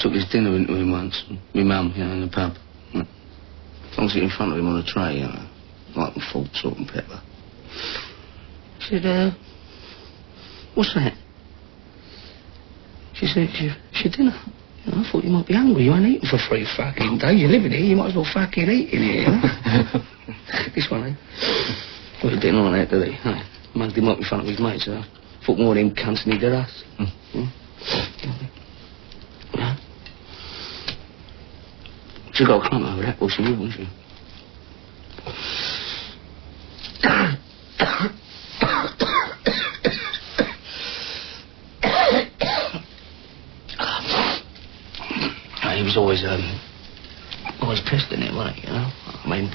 took his dinner into him once. My mum, you know, in the pub. Flung it in front of him on a tray, you know. Like with fork, salt and pepper. She said, what's that? She said, it's your dinner. You know, I thought you might be hungry. You ain't eaten for 3 fucking days. You're living here. You might as well fucking eat in here, you know? This one, eh? Well, he didn't like that, did he? No. Mugged him up in front of his mates, so I thought more of them cunts than he did us. Yeah. She got a clump over that, well, she would, wouldn't she? He was always pissed in it, wasn't he, you know? I mean,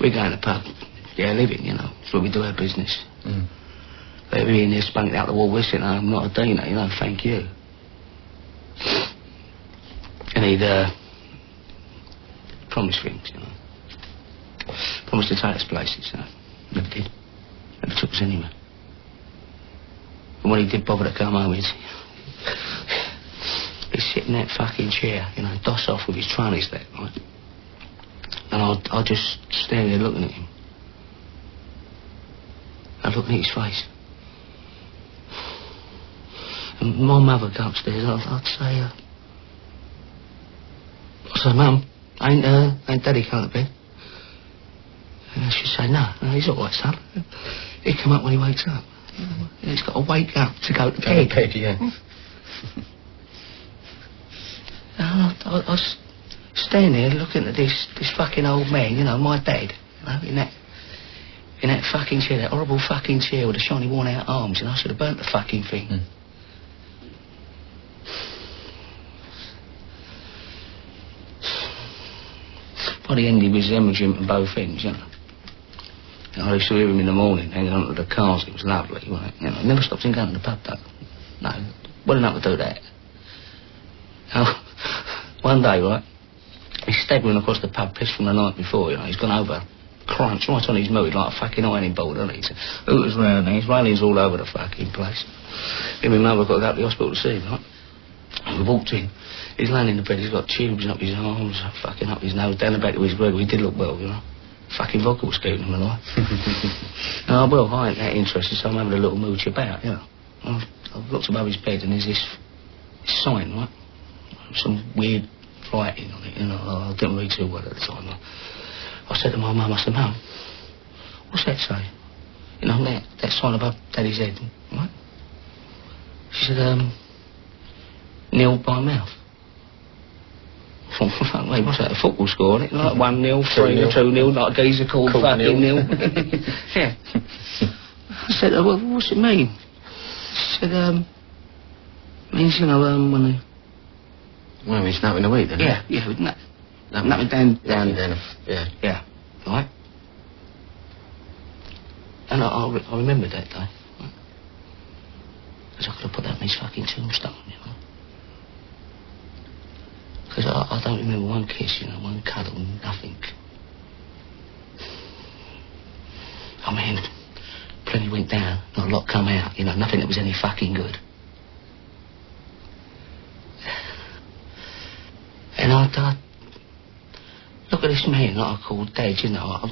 we go in the pub, yeah, living, you know, so we do our business. But we in there spunked out the wall, we're sitting home, not a Dino, you know, thank you. And he'd, promised things, you know. Promised to take us places, you know. Never did. Never took us anywhere. And when he did bother to come home, he'd sit in that fucking chair, you know, doss off with his trannies there, right? And I'd just stand there looking at him. I'd look at his face. And my mother would go upstairs, and I'd say, Mum, ain't Daddy come to bed? And she'd say, no, he's all right, son. He'll come up when he wakes up. He's got to wake up to go to bed. Yeah. I stand there looking at this fucking old man, you know, my dad, you know, in that fucking chair, that horrible fucking chair with the shiny worn-out arms, and I should have burnt the fucking thing. By the end, he was hemorrhaging from both ends, you know. And I used to hear him in the morning hanging onto the cars. It was lovely, right? You know, never stopped him going to the pub, though. No, well enough to do that. Now, one day, right, he's staggering across the pub, pissed from the night before, you know. He's gone over, crunch, right on his mood, like a fucking ironing board, hasn't he? So, hooters round there, his railings all over the fucking place. Me and my mother got to go to the hospital to see him, right? And we walked in. He's laying in the bed, he's got tubes up his arms, fucking up his nose, down the back of his Gregor. He did look well, you know. Fucking vodka was scooting him alive. Well, I ain't that interested, so I'm having a little mooch about, you know. I've looked above his bed and there's this sign, right? Some weird writing on it, you know. I didn't read too well at the time. I said to my mum, I said, Mum, what's that say? You know, that sign above Daddy's head, right? She said, nil by mouth. Wait, what's that, a football score, isn't it? Like 1-0, 3-0, 2-0, like a geezer called fucking nil. Yeah. I said, well, what's it mean? She said, means, you know, when they... Well, it means nothing to eat, doesn't it? Yeah, nothing down. Yeah, right? And I remembered that day, right? Because I could have put that in his fucking tombstone, you know? Because I don't remember one kiss, you know, one cuddle, nothing. I mean, plenty went down, not a lot come out, you know, nothing that was any fucking good. And I look at this man that I called Dad, you know,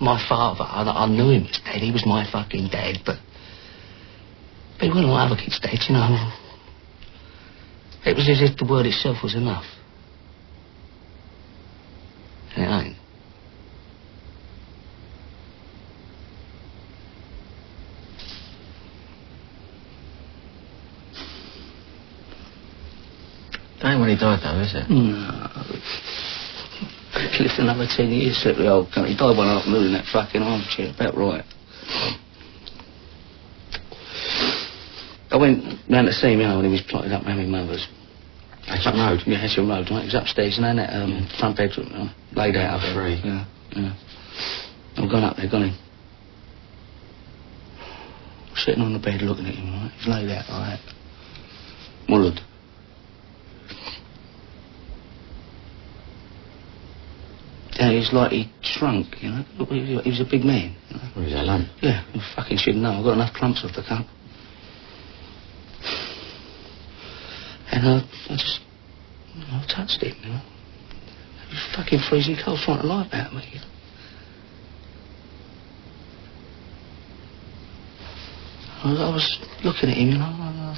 my father, I knew him as Dad, he was my fucking dad, but he wasn't like other kids' dad, you know. It was as if the word itself was enough. And it ain't. That ain't when he died, though, is it? No. He lived another 10 years, said the old cunt. He died one afternoon in that fucking armchair, about right. I went round to see him, you know, when he was plotted up round my mother's. Hatcham Road? Yeah, Hatcham Road, right? He was upstairs, you know, in that front bedroom, you know, laid out up there. Free. Yeah. I've gone up there, gone in. Sitting on the bed looking at him, right? He's laid out like that. Mullered. Yeah, he's like he shrunk, you know. He was a big man, you know. Well, he was a lump. Yeah, you fucking shouldn't know. I've got enough clumps off the cunt. And I just I touched him, you know. He was fucking freezing cold, trying to lie about me. I was looking at him, you know.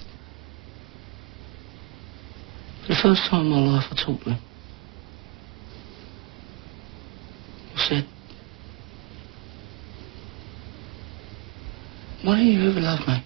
For the first time in my life, I talked to him. I said, why don't you ever love me?